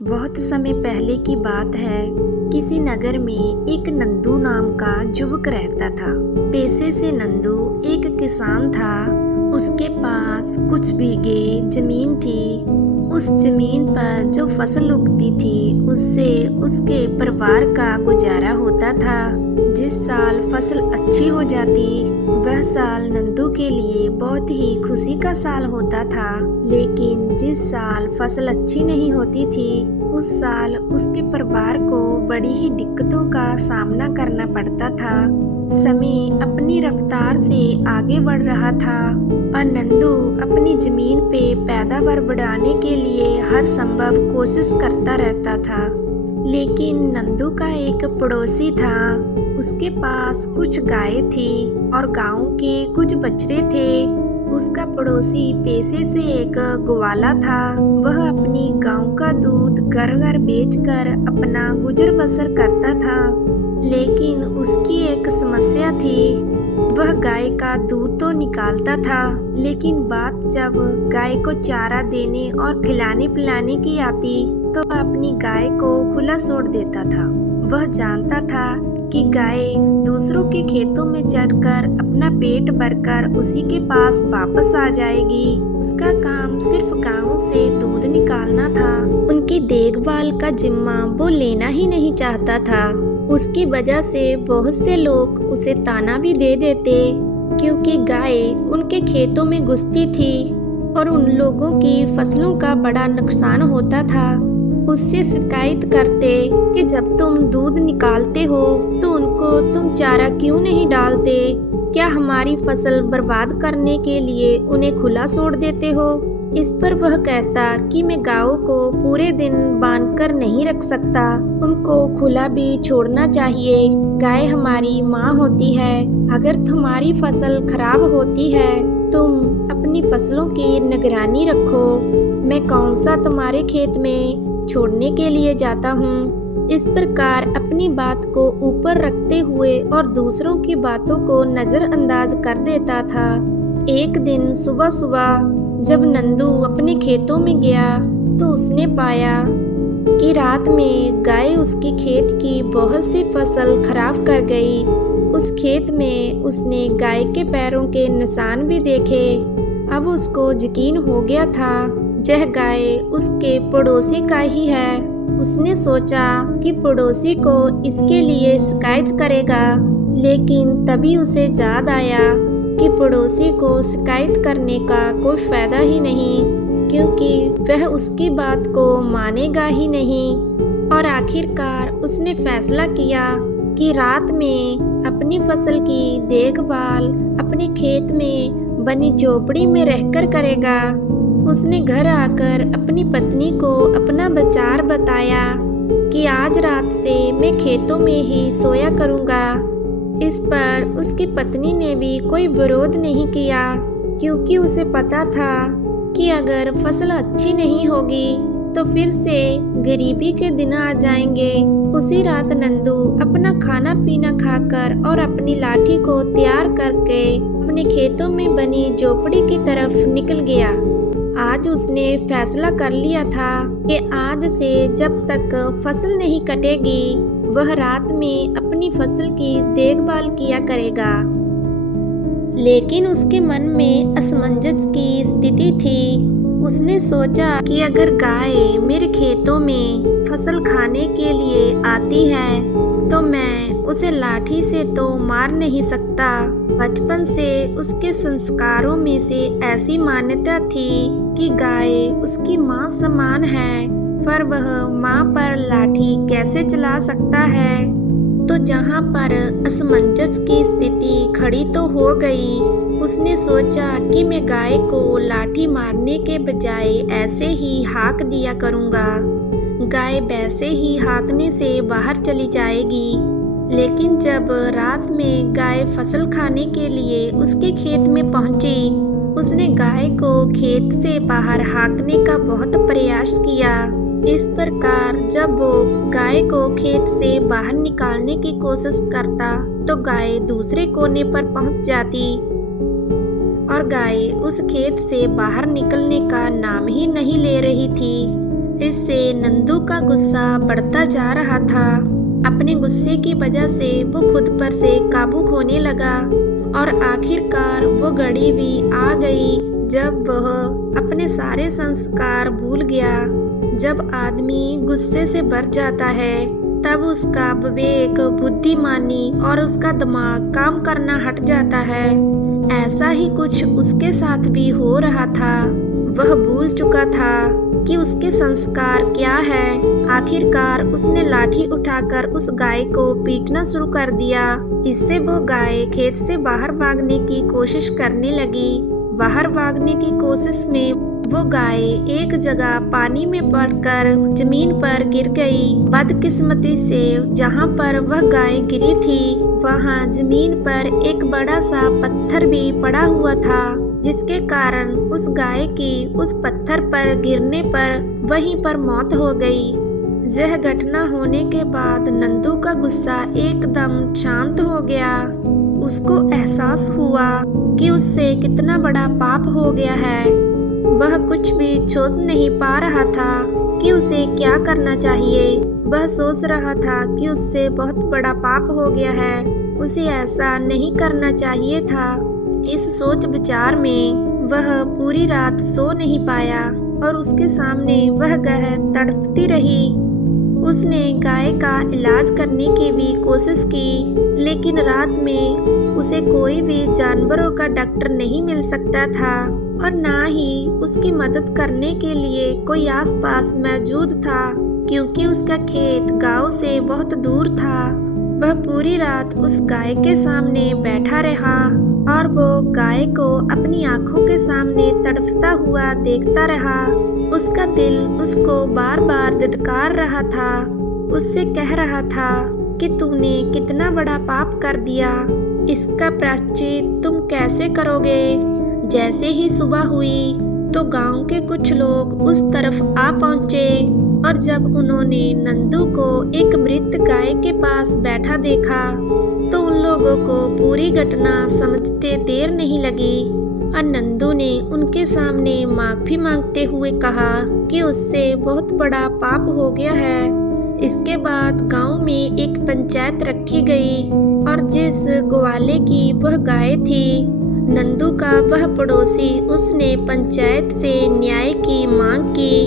बहुत समय पहले की बात है। किसी नगर में एक नंदू नाम का युवक रहता था। पेशे से नंदू एक किसान था। उसके पास कुछ बीघे जमीन थी। उस जमीन पर जो फसल उगती थी उससे उसके परिवार का गुजारा होता था। जिस साल फसल अच्छी हो जाती वह साल नंदू के लिए बहुत ही खुशी का साल होता था। लेकिन जिस साल फसल अच्छी नहीं होती थी उस साल उसके परिवार को बड़ी ही दिक्कतों का सामना करना पड़ता था। समय अपनी रफ्तार से आगे बढ़ रहा था और नंदू अपनी जमीन पे पैदावार बढ़ाने के लिए हर संभव कोशिश करता रहता था। लेकिन नंदू का एक पड़ोसी था। उसके पास कुछ गाय थी और गांव के कुछ बछड़े थे। उसका पड़ोसी पेशे से एक ग्वाला था। वह अपनी गांव का दूध घर घर बेचकर अपना गुजर बसर करता था। लेकिन उसकी एक समस्या थी। वह गाय का दूध तो निकालता था, लेकिन बात जब गाय को चारा देने और खिलाने पिलाने की आती तो वह अपनी गाय को खुला छोड़ देता था। वह जानता था कि गाय दूसरों के खेतों में चरकर अपना पेट भरकर उसी के पास वापस आ जाएगी। उसका काम सिर्फ गायों से दूध निकालना था। उनकी देखभाल का जिम्मा वो लेना ही नहीं चाहता था। उसकी वजह से बहुत से लोग उसे ताना भी दे देते, क्योंकि गाय उनके खेतों में घुसती थी और उन लोगों की फसलों का बड़ा नुकसान होता था। उससे शिकायत करते कि जब तुम दूध निकालते हो तो उनको तुम चारा क्यों नहीं डालते? क्या हमारी फसल बर्बाद करने के लिए उन्हें खुला छोड़ देते हो? इस पर वह कहता कि मैं गायों को पूरे दिन बांधकर नहीं रख सकता, उनको खुला भी छोड़ना चाहिए। गाय हमारी माँ होती है। अगर तुम्हारी फसल खराब होती है तुम अपनी फसलों की निगरानी रखो। मैं कौन सा तुम्हारे खेत में छोड़ने के लिए जाता हूँ। इस प्रकार अपनी बात को ऊपर रखते हुए और दूसरों की बातों को नजरअंदाज कर देता था। एक दिन सुबह सुबह जब नंदू अपने खेतों में गया तो उसने पाया कि रात में गाय उसकी खेत की बहुत सी फसल खराब कर गई। उस खेत में उसने गाय के पैरों के निशान भी देखे। अब उसको यकीन हो गया था यह गाय उसके पड़ोसी का ही है। उसने सोचा कि पड़ोसी को इसके लिए शिकायत करेगा, लेकिन तभी उसे याद आया कि पड़ोसी को शिकायत करने का कोई फायदा ही नहीं, क्योंकि वह उसकी बात को मानेगा ही नहीं। और आखिरकार उसने फैसला किया कि रात में अपनी फसल की देखभाल अपने खेत में बनी झोपड़ी में रहकर करेगा। उसने घर आकर अपनी पत्नी को अपना विचार बताया कि आज रात से मैं खेतों में ही सोया करूँगा। इस पर उसकी पत्नी ने भी कोई विरोध नहीं किया, क्योंकि उसे पता था कि अगर फसल अच्छी नहीं होगी तो फिर से गरीबी के दिन आ जाएंगे। उसी रात नंदू अपना खाना पीना खाकर और अपनी लाठी को तैयार करके अपने खेतों में बनी झोपड़ी की तरफ निकल गया। आज उसने फैसला कर लिया था कि आज से जब तक फसल नहीं कटेगी वह रात में अपनी फसल की देखभाल किया करेगा। लेकिन उसके मन में असमंजस की स्थिति थी। उसने सोचा कि अगर गाय मेरे खेतों में फसल खाने के लिए आती है तो मैं उसे लाठी से तो मार नहीं सकता। बचपन से उसके संस्कारों में से ऐसी मान्यता थी कि गाय उसकी माँ समान है, पर वह माँ पर लाठी कैसे चला सकता है? तो जहाँ पर असमंजस की स्थिति खड़ी तो हो गई, उसने सोचा कि मैं गाय को लाठी मारने के बजाय ऐसे ही हाँक दिया करूँगा। गाय वैसे ही हाँकने से बाहर चली जाएगी। लेकिन जब रात में गाय फसल खाने के लिए उसके खेत में पहुंची, उसने गाय को खेत से बाहर हाँकने का बहुत प्रयास किया। इस प्रकार जब वो गाय को खेत से बाहर निकालने की कोशिश करता तो गाय दूसरे कोने पर पहुंच जाती और गाय उस खेत से बाहर निकलने का नाम ही नहीं ले रही थी। इससे नंदू का गुस्सा बढ़ता जा रहा था। अपने गुस्से की वजह से वो खुद पर से काबू खोने लगा और आखिरकार वो घड़ी भी आ गई जब वह अपने सारे संस्कार भूल गया। जब आदमी गुस्से से भर जाता है तब उसका विवेक, बुद्धिमानी और उसका दिमाग काम करना हट जाता है। ऐसा ही कुछ उसके साथ भी हो रहा था। वह भूल चुका था कि उसके संस्कार क्या है। आखिरकार उसने लाठी उठाकर उस गाय को पीटना शुरू कर दिया। इससे वो गाय खेत से बाहर भागने की कोशिश करने लगी। बाहर भागने की कोशिश में वो गाय एक जगह पानी में पड़कर जमीन पर गिर गई। बदकिस्मती से जहाँ पर वह गाय गिरी थी वहाँ जमीन पर एक बड़ा सा पत्थर भी पड़ा हुआ था, जिसके कारण उस गाय की उस पत्थर पर गिरने पर वहीं पर मौत हो गई। यह घटना होने के बाद नंदू का गुस्सा एकदम शांत हो गया। उसको एहसास हुआ कि उससे कितना बड़ा पाप हो गया है। वह कुछ भी सोच नहीं पा रहा था कि उसे क्या करना चाहिए। वह सोच रहा था कि उससे बहुत बड़ा पाप हो गया है, उसे ऐसा नहीं करना चाहिए था। इस सोच विचार में वह पूरी रात सो नहीं पाया और उसके सामने वह गाय तड़पती रही। उसने गाय का इलाज करने की भी कोशिश की, लेकिन रात में उसे कोई भी जानवरों का डॉक्टर नहीं मिल सकता था और ना ही उसकी मदद करने के लिए कोई आसपास मौजूद था, क्योंकि उसका खेत गांव से बहुत दूर था। वह पूरी रात उस गाय के सामने बैठा रहा और वो गाय को अपनी आंखों के सामने तड़पता हुआ देखता रहा। उसका दिल उसको बार बार धिक्कार रहा था, उससे कह रहा था कि तूने कितना बड़ा पाप कर दिया, इसका प्रायश्चित तुम कैसे करोगे। जैसे ही सुबह हुई तो गांव के कुछ लोग उस तरफ आ पहुंचे और जब उन्होंने नंदू को एक मृत गाय के पास बैठा देखा तो उन लोगों को पूरी घटना समझते देर नहीं लगी और नंदू ने उनके सामने माफी मांगते हुए कहा कि उससे बहुत बड़ा पाप हो गया है। इसके बाद गांव में एक पंचायत रखी गई और जिस ग्वाले की वह गाय थी, नंदू का वह पड़ोसी, उसने पंचायत से न्याय की मांग की,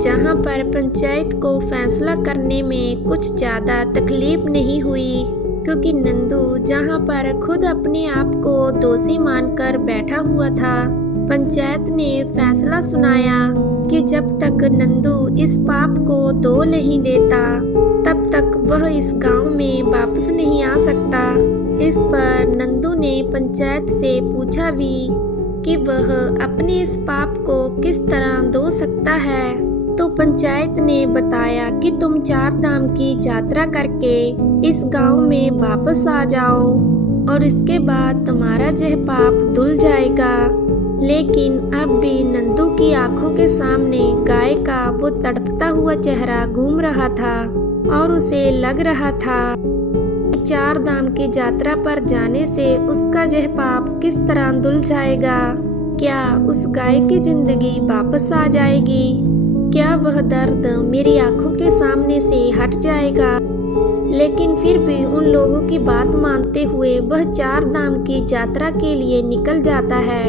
जहां पर पंचायत को फैसला करने में कुछ ज़्यादा तकलीफ नहीं हुई, क्योंकि नंदू जहां पर खुद अपने आप को दोषी मानकर बैठा हुआ था। पंचायत ने फैसला सुनाया कि जब तक नंदू इस पाप को धो नहीं लेता तब तक वह इस गांव में वापस नहीं आ सकता। इस पर नंदू ने पंचायत से पूछा भी कि वह अपने इस पाप को किस तरह धो सकता है। तो पंचायत ने बताया कि तुम 4 धाम की यात्रा करके इस गांव में वापस आ जाओ और इसके बाद तुम्हारा यह पाप धुल जाएगा। लेकिन अब भी नंदू की आंखों के सामने गाय का वो तड़पता हुआ चेहरा घूम रहा था और उसे लग रहा था कि 4 धाम की यात्रा पर जाने से उसका यह पाप किस तरह धुल जाएगा। क्या उस गाय की जिंदगी वापस आ जाएगी? क्या वह दर्द मेरी आंखों के सामने से हट जाएगा? लेकिन फिर भी उन लोगों की बात मानते हुए वह 4 धाम की यात्रा के लिए निकल जाता है।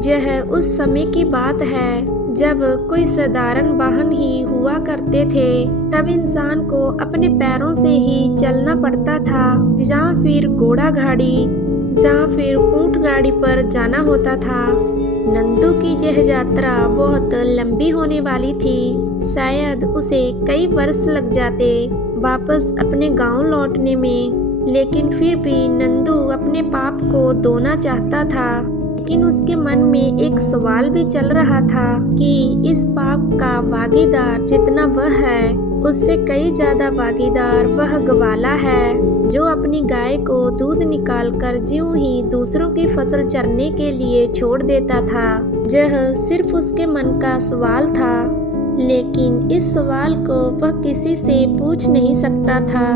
यह उस समय की बात है जब कोई साधारण वाहन ही हुआ करते थे। तब इंसान को अपने पैरों से ही चलना पड़ता था, या फिर घोड़ा गाड़ी या फिर ऊंट गाड़ी पर जाना होता था। नंदू की यह यात्रा बहुत लंबी होने वाली थी। शायद उसे कई वर्ष लग जाते वापस अपने गांव लौटने में, लेकिन फिर भी नंदू अपने पाप को धोना चाहता था। लेकिन उसके मन में एक सवाल भी चल रहा था कि इस पाप का भागीदार जितना वह है, उससे कई ज्यादा भागीदार वह ग्वाला है, जो अपनी गाय को दूध निकालकर ज्यों ही दूसरों की फसल चरने के लिए छोड़ देता था। यह सिर्फ उसके मन का सवाल था, लेकिन इस सवाल को वह किसी से पूछ नहीं सकता था।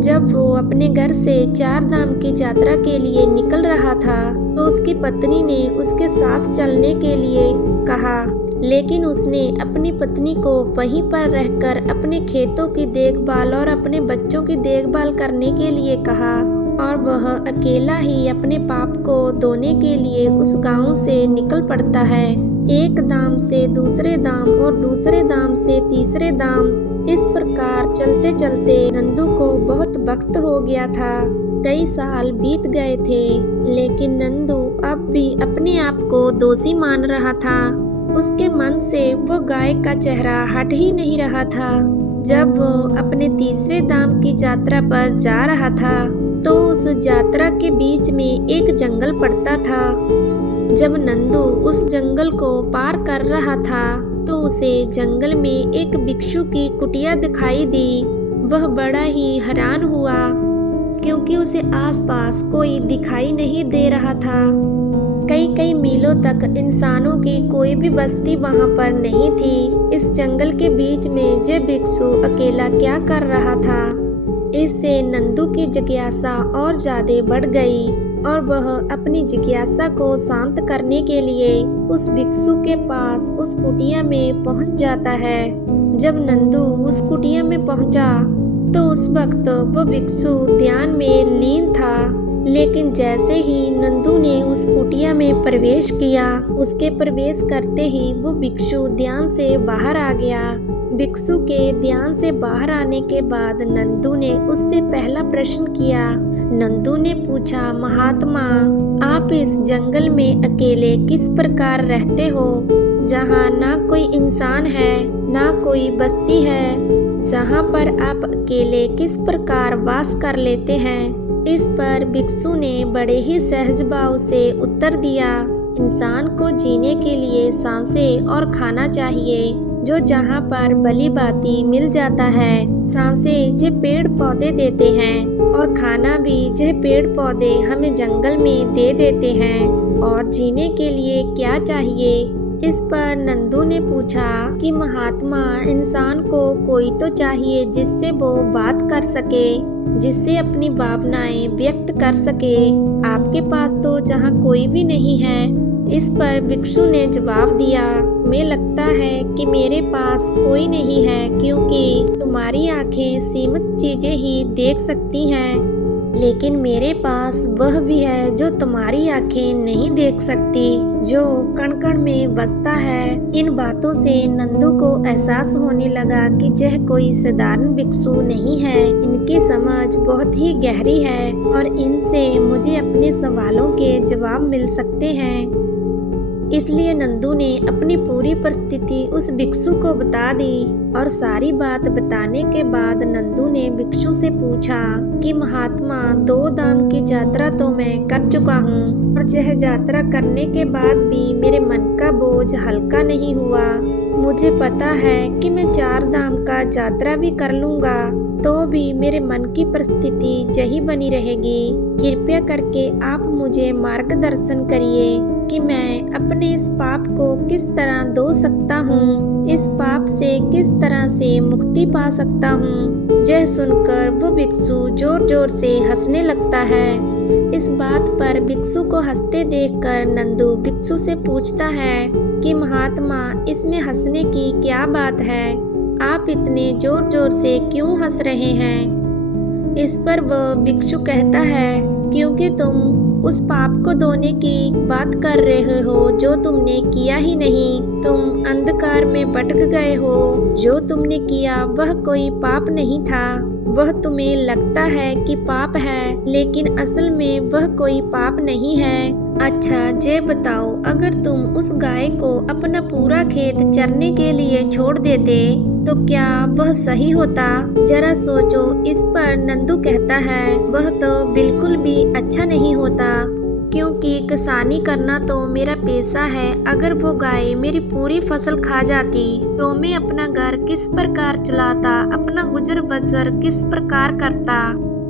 जब वो अपने घर से 4 धाम की यात्रा के लिए निकल रहा था तो उसकी पत्नी ने उसके साथ चलने के लिए कहा, लेकिन उसने अपनी पत्नी को वहीं पर रहकर अपने खेतों की देखभाल और अपने बच्चों की देखभाल करने के लिए कहा और वह अकेला ही अपने पाप को धोने के लिए उस गांव से निकल पड़ता है। एक धाम से दूसरे धाम और दूसरे धाम से तीसरे धाम, इस प्रकार चलते चलते नंदू को बहुत वक्त हो गया था। कई साल बीत गए थे, लेकिन नंदू अब भी अपने आप को दोषी मान रहा था। उसके मन से वो गाय का चेहरा हट ही नहीं रहा था। जब वो अपने तीसरे धाम की यात्रा पर जा रहा था तो उस यात्रा के बीच में एक जंगल पड़ता था। जब नंदू उस जंगल को पार कर रहा था तो उसे जंगल में एक भिक्षु की कुटिया दिखाई दी। वह बड़ा ही हैरान हुआ क्योंकि उसे आसपास कोई दिखाई नहीं दे रहा था। कई मीलों तक इंसानों की कोई भी बस्ती वहां पर नहीं थी। इस जंगल के बीच में ये भिक्षु अकेला क्या कर रहा था? इससे नंदू की जिज्ञासा और ज्यादा बढ़ गई और वह अपनी जिज्ञासा को शांत करने के लिए उस भिक्षु के पास उस कुटिया में पहुंच जाता है। जब नंदू उस कुटिया में पहुंचा तो उस वक्त वो भिक्षु ध्यान में लीन था, लेकिन जैसे ही नंदू ने उस कुटिया में प्रवेश किया, उसके प्रवेश करते ही वो भिक्षु ध्यान से बाहर आ गया। भिक्षु के ध्यान से बाहर आने के बाद नंदू ने उससे पहला प्रश्न किया। नंदू ने पूछा, महात्मा, आप इस जंगल में अकेले किस प्रकार रहते हो, जहाँ ना कोई इंसान है ना कोई बस्ती है, जहाँ पर आप अकेले किस प्रकार वास कर लेते हैं? इस पर भिक्षु ने बड़े ही सहज भाव से उत्तर दिया, इंसान को जीने के लिए सांसें और खाना चाहिए, जो जहाँ पर भली भांति मिल जाता है। सांसें जे पेड़ पौधे देते हैं और खाना भी जे पेड़ पौधे हमें जंगल में दे देते हैं। और जीने के लिए क्या चाहिए? इस पर नंदू ने पूछा कि महात्मा, इंसान को कोई तो चाहिए जिससे वो बात कर सके, जिससे अपनी भावनाएं व्यक्त कर सके। आपके पास तो जहाँ कोई भी नहीं है। इस पर भिक्षु ने जवाब दिया, मैं लगता है कि मेरे पास कोई नहीं है, क्योंकि तुम्हारी आंखें सीमित चीजें ही देख सकती हैं, लेकिन मेरे पास वह भी है जो तुम्हारी आंखें नहीं देख सकती, जो कण कण में बसता है। इन बातों से नंदू को एहसास होने लगा कि यह कोई साधारण भिक्षु नहीं है, इनकी समझ बहुत ही गहरी है और इनसे मुझे अपने सवालों के जवाब मिल सकते हैं। इसलिए नंदू ने अपनी पूरी परिस्थिति उस भिक्षु को बता दी और सारी बात बताने के बाद नंदू ने भिक्षु से पूछा कि महात्मा, 2 धाम की यात्रा तो मैं कर चुका हूँ और यह यात्रा करने के बाद भी मेरे मन का बोझ हल्का नहीं हुआ। मुझे पता है कि मैं 4 धाम का यात्रा भी कर लूँगा तो भी मेरे मन की परिस्थिति यही बनी रहेगी। कृपया करके आप मुझे मार्गदर्शन करिए कि मैं अपने इस पाप को किस तरह धो सकता हूँ, इस पाप से किस तरह से मुक्ति पा सकता हूँ। यह सुनकर वो भिक्षु जोर जोर से हंसने लगता है। इस बात पर भिक्षु को हंसते देखकर नंदू भिक्षु से पूछता है कि महात्मा, इसमें हंसने की क्या बात है? आप इतने जोर जोर से क्यों हंस रहे हैं? इस पर वह भिक्षु कहता है, क्योंकि तुम उस पाप को धोने की बात कर रहे हो जो तुमने किया ही नहीं। तुम अंधकार में भटक गए हो। जो तुमने किया वह कोई पाप नहीं था। वह तुम्हें लगता है कि पाप है, लेकिन असल में वह कोई पाप नहीं है। अच्छा, ये बताओ, अगर तुम उस गाय को अपना पूरा खेत चरने के लिए छोड़ देते तो क्या वह सही होता? जरा सोचो। इस पर नंदू कहता है, वह तो बिल्कुल भी अच्छा नहीं होता, क्योंकि किसानी करना तो मेरा पेशा है। अगर वो गाय मेरी पूरी फसल खा जाती तो मैं अपना घर किस प्रकार चलाता, अपना गुजर बसर किस प्रकार करता।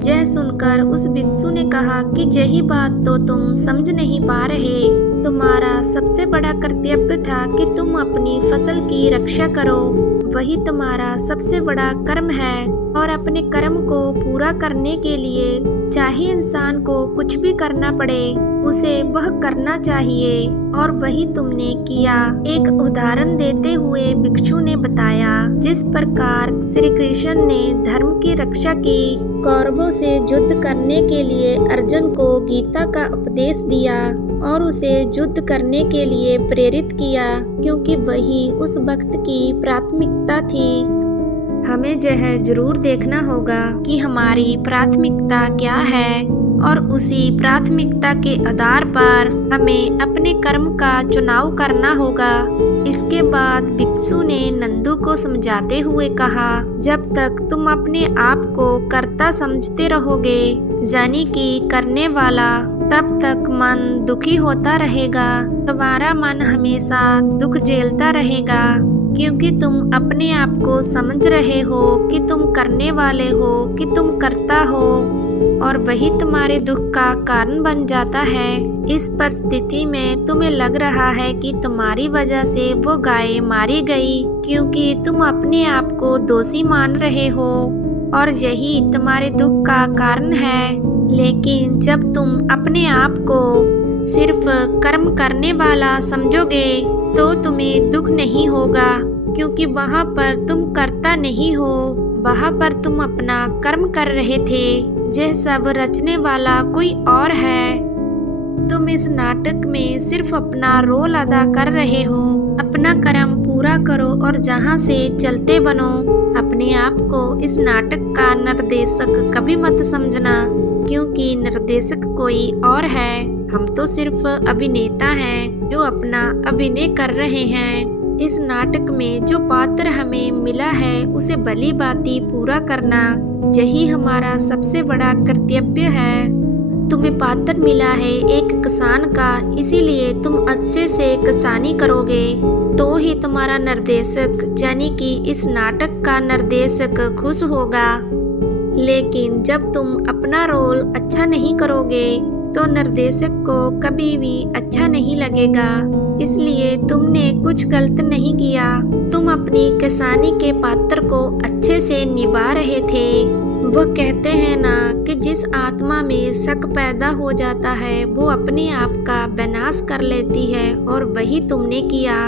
यह सुनकर उस भिक्षु ने कहा कि यही बात तो तुम समझ नहीं पा रहे। तुम्हारा सबसे बड़ा कर्तव्य था कि तुम अपनी फसल की रक्षा करो। वही तुम्हारा सबसे बड़ा कर्म है और अपने कर्म को पूरा करने के लिए चाहे इंसान को कुछ भी करना पड़े उसे वह करना चाहिए और वही तुमने किया। एक उदाहरण देते हुए भिक्षु ने बताया जिस प्रकार श्री कृष्ण ने धर्म की रक्षा की, कौरवों से युद्ध करने के लिए अर्जुन को गीता का उपदेश दिया और उसे युद्ध करने के लिए प्रेरित किया, क्योंकि वही उस वक्त की प्राथमिकता थी। हमें यह जरूर देखना होगा कि हमारी प्राथमिकता क्या है और उसी प्राथमिकता के आधार पर हमें अपने कर्म का चुनाव करना होगा। इसके बाद भिक्षु ने नंदू को समझाते हुए कहा, जब तक तुम अपने आप को कर्ता समझते रहोगे, यानी कि करने वाला, तब तक मन दुखी होता रहेगा। तुम्हारा मन हमेशा दुख झेलता रहेगा, क्योंकि तुम अपने आप को समझ रहे हो कि तुम करने वाले हो, कि तुम कर्ता हो, और वही तुम्हारे दुख का कारण बन जाता है। इस परिस्थिति में तुम्हें लग रहा है कि तुम्हारी वजह से वो गाय मारी गई, क्योंकि तुम अपने आप को दोषी मान रहे हो और यही तुम्हारे दुख का कारण है। लेकिन जब तुम अपने आप को सिर्फ कर्म करने वाला समझोगे तो तुम्हें दुख नहीं होगा, क्योंकि वहाँ पर तुम कर्ता नहीं हो, वहाँ पर तुम अपना कर्म कर रहे थे। यह सब रचने वाला कोई और है। तुम इस नाटक में सिर्फ अपना रोल अदा कर रहे हो। अपना कर्म पूरा करो और जहाँ से चलते बनो। अपने आप को इस नाटक का निर्देशक कभी मत समझना, क्योंकि निर्देशक कोई और है। हम तो सिर्फ अभिनेता हैं जो अपना अभिनय कर रहे हैं। इस नाटक में जो पात्र हमें मिला है उसे भली भांति पूरा करना, यही हमारा सबसे बड़ा कर्तव्य है। तुम्हें पात्र मिला है एक किसान का, इसीलिए तुम अच्छे से किसानी करोगे तो ही तुम्हारा निर्देशक यानी कि इस नाटक का निर्देशक खुश होगा। लेकिन जब तुम अपना रोल अच्छा नहीं करोगे तो निर्देशक को कभी भी अच्छा नहीं लगेगा। इसलिए तुमने कुछ गलत नहीं किया, तुम अपनी किसानी के पात्र को अच्छे से निभा रहे थे। वो कहते हैं ना कि जिस आत्मा में शक पैदा हो जाता है वो अपने आप का विनाश कर लेती है, और वही तुमने किया।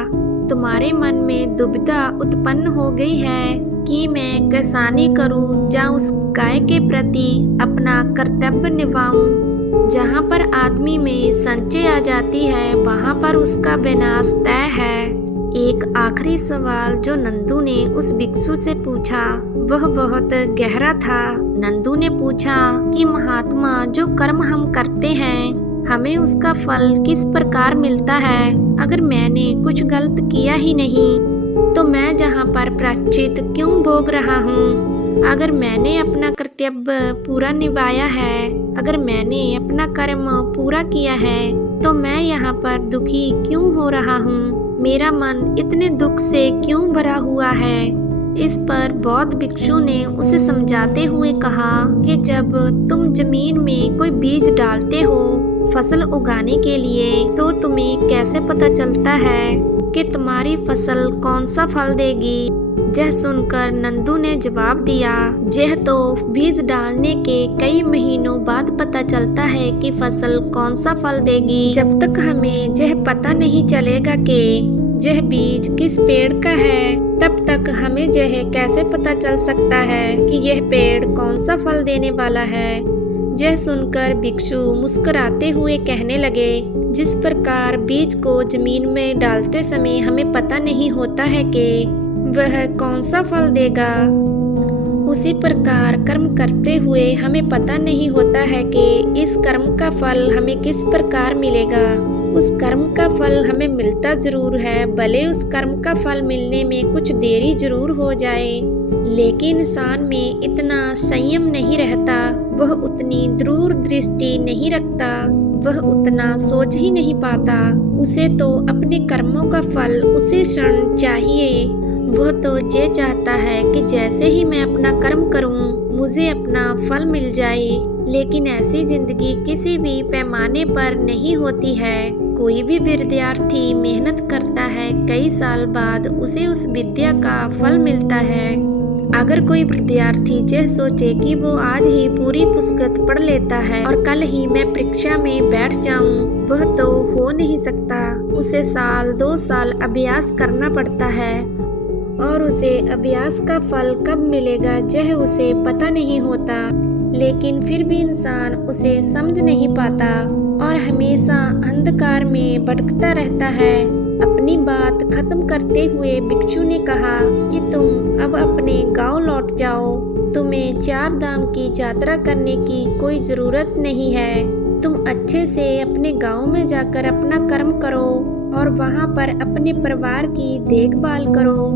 तुम्हारे मन में दुविधा उत्पन्न हो गई है कि मैं किसानी करूं या उस गाय के प्रति अपना कर्तव्य निभाऊं। जहाँ पर आदमी में संचय आ जाती है वहाँ पर उसका विनाश तय है। एक आखिरी सवाल जो नंदू ने उस भिक्षु से पूछा वह बहुत गहरा था। नंदू ने पूछा कि महात्मा, जो कर्म हम करते हैं हमें उसका फल किस प्रकार मिलता है? अगर मैंने कुछ गलत किया ही नहीं तो मैं जहाँ पर प्रायश्चित क्यों भोग रहा हूँ? अगर मैंने अपना कर्तव्य पूरा निभाया है, अगर मैंने अपना कर्म पूरा किया है तो मैं यहाँ पर दुखी क्यों हो रहा हूँ? मेरा मन इतने दुख से क्यों भरा हुआ है? इस पर बौद्ध भिक्षु ने उसे समझाते हुए कहा कि जब तुम जमीन में कोई बीज डालते हो फसल उगाने के लिए, तो तुम्हें कैसे पता चलता है कि तुम्हारी फसल कौन सा फल देगी? यह सुनकर नंदू ने जवाब दिया, यह तो बीज डालने के कई महीनों बाद पता चलता है कि फसल कौन सा फल देगी। जब तक हमें यह पता नहीं चलेगा कि यह बीज किस पेड़ का है, तब तक हमें यह कैसे पता चल सकता है कि यह पेड़ कौन सा फल देने वाला है। यह सुनकर भिक्षु मुस्कुराते हुए कहने लगे, जिस प्रकार बीज को जमीन में डालते समय हमें पता नहीं होता है कि वह कौन सा फल देगा, उसी प्रकार कर्म करते हुए हमें पता नहीं होता है कि इस कर्म का फल हमें किस प्रकार मिलेगा। उस कर्म का फल हमें मिलता जरूर है, भले उस कर्म का फल मिलने में कुछ देरी जरूर हो जाए, लेकिन इंसान में इतना संयम नहीं रहता, वह उतनी दूर दृष्टि नहीं रखता, वह उतना सोच ही नहीं पाता। उसे तो अपने कर्मों का फल उसी क्षण चाहिए। वह तो ये चाहता है कि जैसे ही मैं अपना कर्म करूं मुझे अपना फल मिल जाए। लेकिन ऐसी जिंदगी किसी भी पैमाने पर नहीं होती है। कोई भी विद्यार्थी मेहनत करता है, कई साल बाद उसे उस विद्या का फल मिलता है। अगर कोई विद्यार्थी यह सोचे कि वो आज ही पूरी पुस्तक पढ़ लेता है और कल ही मैं परीक्षा में बैठ जाऊं, वह तो हो नहीं सकता। उसे साल 2 साल अभ्यास करना पड़ता है और उसे अभ्यास का फल कब मिलेगा यह उसे पता नहीं होता। लेकिन फिर भी इंसान उसे समझ नहीं पाता और हमेशा अंधकार में भटकता रहता है। अपनी बात खत्म करते हुए भिक्षु ने कहा कि तुम अब अपने गांव लौट जाओ। तुम्हें 4 धाम की यात्रा करने की कोई जरूरत नहीं है। तुम अच्छे से अपने गांव में जाकर अपना कर्म करो और वहां पर अपने परिवार की देखभाल करो।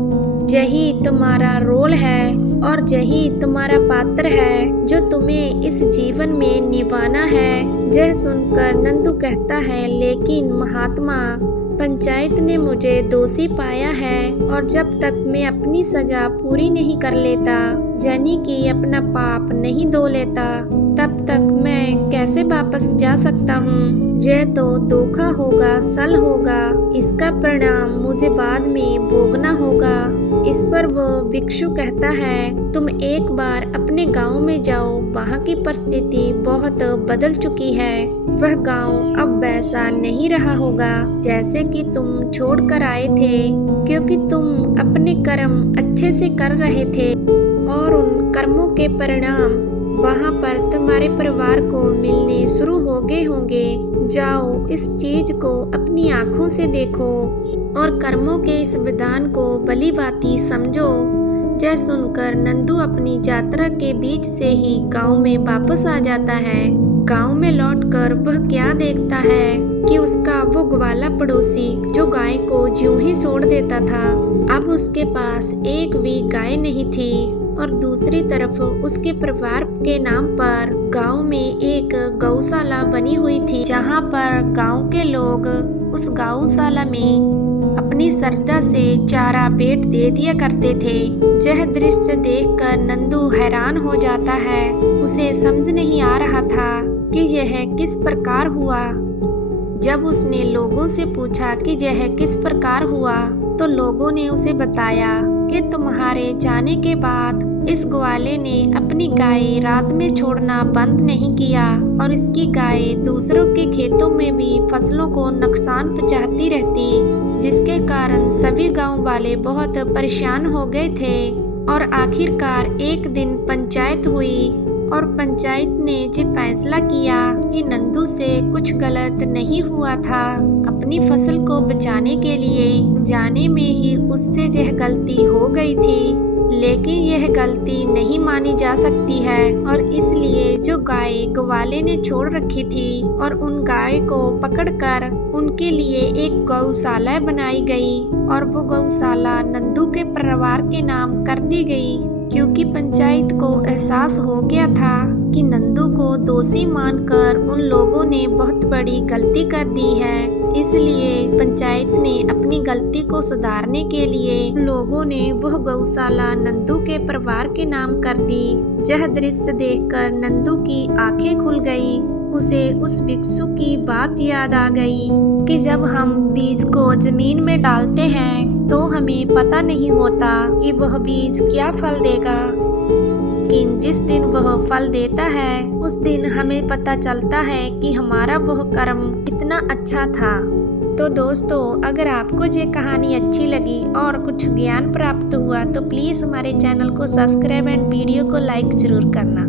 यही तुम्हारा रोल है और यही तुम्हारा पात्र है जो तुम्हें इस जीवन में निभाना है। यह सुनकर नंदू कहता है, लेकिन महात्मा, पंचायत ने मुझे दोषी पाया है और जब तक मैं अपनी सजा पूरी नहीं कर लेता, यानी कि अपना पाप नहीं धो लेता, तब तक मैं कैसे वापस जा सकता हूँ। यह तो धोखा होगा, सल होगा। इसका परिणाम मुझे बाद में भोगना होगा। इस पर वो भिक्षु कहता है, तुम एक बार अपने गांव में जाओ, वहाँ की परिस्थिति बहुत बदल चुकी है। वह गांव अब वैसा नहीं रहा होगा जैसे कि तुम छोड़कर आए थे, क्योंकि तुम अपने कर्म अच्छे से कर रहे थे और उन कर्मों के परिणाम वहाँ पर तुम्हारे परिवार को मिलने शुरू हो गए होंगे। जाओ, इस चीज को अपनी आँखों से देखो और कर्मों के इस विधान को भलीभांति समझो। यह सुनकर नंदू अपनी यात्रा के बीच से ही गांव में वापस आ जाता है। गांव में लौटकर वह क्या देखता है कि उसका वो ग्वाला पड़ोसी जो गाय को यूं ही छोड़ देता था, अब उसके पास एक भी गाय नहीं थी और दूसरी तरफ उसके परिवार के नाम पर गांव में एक गौशाला बनी हुई थी, जहां पर गांव के लोग उस गौशाला में अपनी श्रद्धा से चारा भेंट दे दिया करते थे। यह दृश्य देखकर नंदू हैरान हो जाता है। उसे समझ नहीं आ रहा था कि यह किस प्रकार हुआ। जब उसने लोगों से पूछा कि यह किस प्रकार हुआ, तो लोगों ने उसे बताया कि तुम्हारे जाने के बाद इस ग्वाले ने अपनी गाय रात में छोड़ना बंद नहीं किया और इसकी गाय दूसरों के खेतों में भी फसलों को नुकसान पहुंचाती रहती, जिसके कारण सभी गांव वाले बहुत परेशान हो गए थे। और आखिरकार एक दिन पंचायत हुई और पंचायत ने ये फैसला किया कि नंदू से कुछ गलत नहीं हुआ था। अपनी फसल को बचाने के लिए जाने में ही उससे यह गलती हो गई थी, लेकिन यह गलती नहीं मानी जा सकती है और इसलिए जो गाय ग्वाले ने छोड़ रखी थी और उन गाय को पकड़कर उनके लिए एक गौशाला बनाई गई और वो गौशाला नंदू के परिवार के नाम कर दी गई, क्योंकि पंचायत को एहसास हो गया था कि नंदू को दोषी मानकर उन लोगों ने बहुत बड़ी गलती कर दी है। इसलिए पंचायत ने अपनी गलती को सुधारने के लिए लोगों ने वह गौशाला नंदू के परिवार के नाम कर दी। यह दृश्य देखकर नंदू की आंखें खुल गई। उसे उस भिक्षु की बात याद आ गई कि जब हम बीज को जमीन में डालते हैं तो हमें पता नहीं होता कि वह बीज क्या फल देगा, लेकिन जिस दिन वह फल देता है उस दिन हमें पता चलता है कि हमारा वह कर्म कितना अच्छा था। तो दोस्तों, अगर आपको ये कहानी अच्छी लगी और कुछ ज्ञान प्राप्त हुआ तो प्लीज़ हमारे चैनल को सब्सक्राइब एंड वीडियो को लाइक ज़रूर करना।